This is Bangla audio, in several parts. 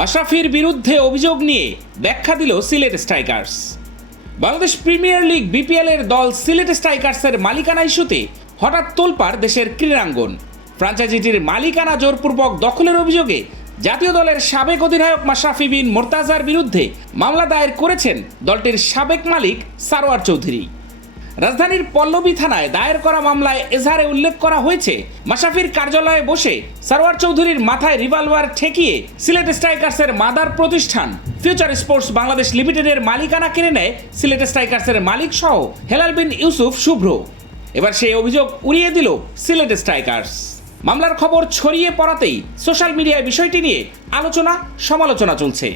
মাশরাফির বিরুদ্ধে অভিযোগ নিয়ে ব্যাখ্যা দিল Sylhet Strikers. Bangladesh Premier League BPL এর দল সিলেট স্ট্রাইকার্সের মালিকানা ইস্যুতে হঠাৎ তোলপাড় দেশের ক্রীড়াঙ্গন। ফ্রাঞ্চাইজিটির মালিকানা জোরপূর্বক দখলের অভিযোগে জাতীয় দলের সাবেক অধিনায়ক মাশরাফি বিন মোর্তাজার বিরুদ্ধে মামলা দায়ের করেছেন দলটির সাবেক মালিক সারোয়ার চৌধুরী। রাজধানীর পল্লবী থানায় দায়ের করা মামলায় এজাহারে উল্লেখ করা হয়েছে, মাশরাফির কার্যালয়ে বসে সারোয়ার চৌধুরীর মাথায় রিভলভার ঠেকিয়ে সিলেট স্ট্রাইকার্সের মাদার প্রতিষ্ঠান, ফিউচার স্পোর্টস বাংলাদেশ লিমিটেডের মালিকানা কেড়ে নেয় সিলেট স্ট্রাইকার্সের মালিক সহ হেলাল বিন ইউসুফ শুভ্র। এবার সেই অভিযোগ উড়িয়ে দিল সিলেট স্ট্রাইকার্স। মামলার খবর ছড়িয়ে পড়াতেই সোশ্যাল মিডিয়ায় বিষয়টি নিয়ে আলোচনা সমালোচনা চলছে।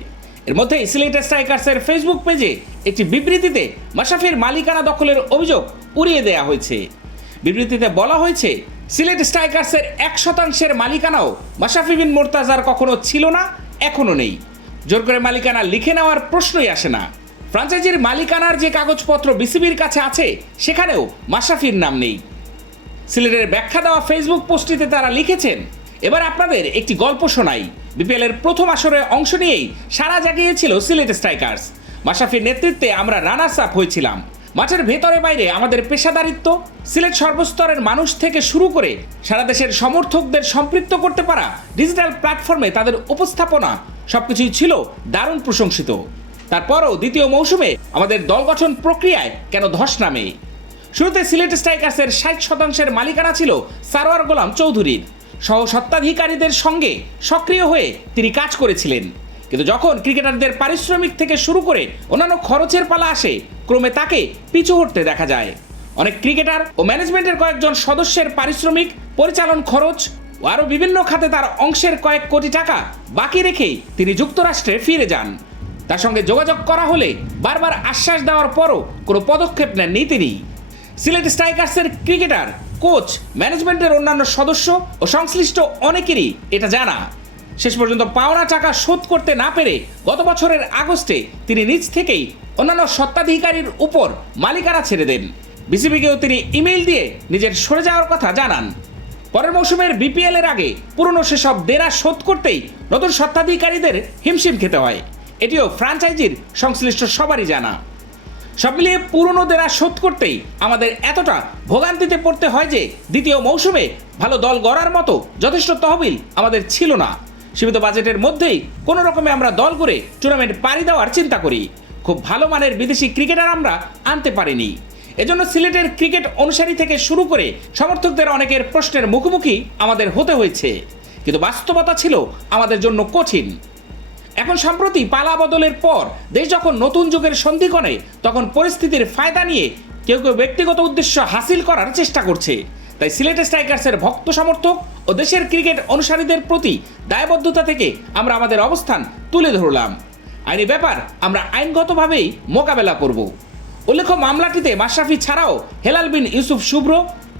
এর মধ্যেই সিলেট স্ট্রাইকার্সের ফেসবুক পেজে একটি বিবৃতিতে মাশরাফির মালিকানা দখলের অভিযোগ উড়িয়ে দেওয়া হয়েছে। বিবৃতিতে বলা হয়েছে, সিলেট স্ট্রাইকার্সের এক শতাংশের মালিকানাও মাশরাফি বিন মোর্তাজার কখনো ছিল না, এখনও নেই। জোর করে মালিকানা লিখে নেওয়ার প্রশ্নই আসে না। ফ্রাঞ্চাইজির মালিকানার যে কাগজপত্র বিসিবির কাছে আছে, সেখানেও মাশরাফির নাম নেই। সিলেটের ব্যাখ্যা দেওয়া ফেসবুক পোস্টটিতে তারা লিখেছেন এবার আপনাদের একটি গল্প শোনাই। বিপিএল এর প্রথম আসরে অংশ নিয়েই সারা জাগিয়েছিল সিলেট স্ট্রাইকার্স। মাশরাফির নেতৃত্বে আমরা রানার্স আপ হয়েছিলাম। মাঠের ভেতরে বাইরে আমাদের পেশাদারিত্ব, সিলেট সর্বস্তরের মানুষ থেকে শুরু করে সারা দেশের সমর্থকদের সম্পৃক্ত করতে পারা ডিজিটাল প্ল্যাটফর্মে তাদের উপস্থাপনা সবকিছুই ছিল দারুণ প্রশংসিত। তারপরও দ্বিতীয় মৌসুমে আমাদের দল গঠন প্রক্রিয়ায় কেন ধস নামে। শুরুতে সিলেট স্ট্রাইকার্সের ষাট শতাংশের মালিকানা ছিল সারোয়ার গোলাম চৌধুরীর। সহ সত্ত্বাধিকারীদের সঙ্গে সক্রিয় হয়ে তিনি কাজ করেছিলেন। কিন্তু যখন ক্রিকেটারদের পারিশ্রমিক থেকে শুরু করে অন্যান্য খরচের পালা আসে, ক্রমে তাকে পিছু হটতে দেখা যায়। অনেক ক্রিকেটার ও ম্যানেজমেন্টের কয়েকজন সদস্যের পারিশ্রমিক, পরিচালন খরচ ও আরও বিভিন্ন খাতে তার অংশের কয়েক কোটি টাকা বাকি রেখেই তিনি যুক্তরাষ্ট্রে ফিরে যান। তার সঙ্গে যোগাযোগ করা হলে বারবার আশ্বাস দেওয়ার পরও কোনো পদক্ষেপ নেননি তিনি। সিলেট স্ট্রাইকার্সের ক্রিকেটার, কোচ, ম্যানেজমেন্টের অন্যান্য সদস্য ও সংশ্লিষ্ট অনেকেরই এটা জানা। শেষ পর্যন্ত পাওনা টাকা শোধ করতে না পেরে গত বছরের আগস্টে তিনি নিজ থেকেই অন্যান্য সত্ত্বাধিকারীর উপর মালিকানা ছেড়ে দেন। বিসিবিকেও তিনি ইমেইল দিয়ে নিজের সরে যাওয়ার কথা জানান। পরের মৌসুমের বিপিএল এর আগে পুরনো সেসব দেনা শোধ করতেই নতুন সত্ত্বাধিকারীদের হিমশিম খেতে হয়। এটিও ফ্র্যাঞ্চাইজির সংশ্লিষ্ট সবারই জানা। সব মিলিয়ে পুরনো দেনা শোধ করতেই আমাদের এতটা ভোগান্তিতে পড়তে হয় যে দ্বিতীয় মৌসুমে ভালো দল গড়ার মতো যথেষ্ট তহবিল আমাদের ছিল না। সীমিত বাজেটের মধ্যেই কোনো রকমে আমরা দল করে টুর্নামেন্ট পাড়ি দেওয়ার চিন্তা করি। খুব ভালো মানের বিদেশি ক্রিকেটার আমরা আনতে পারিনি। এজন্য সিলেটের ক্রিকেট অনুসারী থেকে শুরু করে সমর্থকদের অনেকের প্রশ্নের মুখোমুখি আমাদের হতে হয়েছে। কিন্তু বাস্তবতা ছিল আমাদের জন্য কঠিন। এখন সম্প্রতি পালা বদলের পর দেশ যখন নতুন যুগের সন্ধিক্ষণে তখন পরিস্থিতির ফায়দা নিয়ে কেউ কেউ ব্যক্তিগত উদ্দেশ্য হাসিল করার চেষ্টা করছে। তাই সিলেট স্ট্রাইকার্সের ভক্ত সমর্থক ও দেশের ক্রিকেট অনুসারীদের প্রতি দায়বদ্ধতা থেকে আমরা আমাদের অবস্থান তুলে ধরলাম। আইনি ব্যাপার, আমরা আইনগতভাবেই মোকাবেলা করব। উল্লেখ্য, মামলাটিতে মাশরাফি ছাড়াও হেলাল বিন ইউসুফ শুভ্র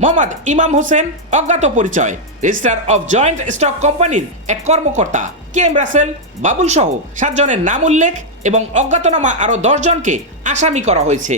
মোহাম্মদ ইমাম হোসেন, অজ্ঞাত পরিচয়। রেজিস্ট্রার অফ জয়েন্ট স্টক কোম্পানির এক কর্মকর্তা কে এম রাসেল বাবুল সহ সাতজনের নাম উল্লেখ এবং অজ্ঞাতনামা আরও দশজনকে আসামি করা হয়েছে।